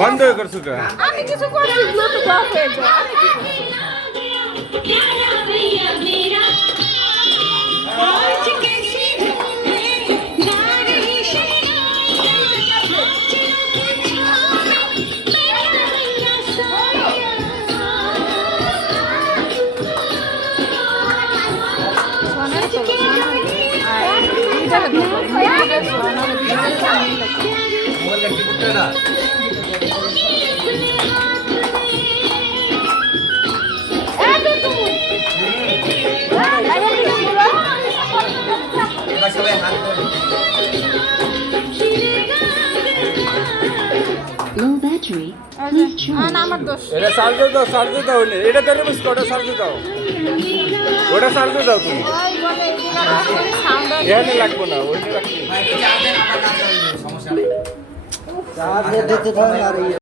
বন্ধ করছো কে? আমি কিছু করছি ব্লুটুথ অফ হয়ে যায়। Low battery. আমার দোষ। এটা চার্জ দাও নে। এটা ধরে বসো, ওটা চার্জ দাও। ওটা চার্জ দাও তুমি। ওই বলে এগুলো সাউন্ড এখানে লাগবে না, ওইটা রাখতে। সমস্যা নেই।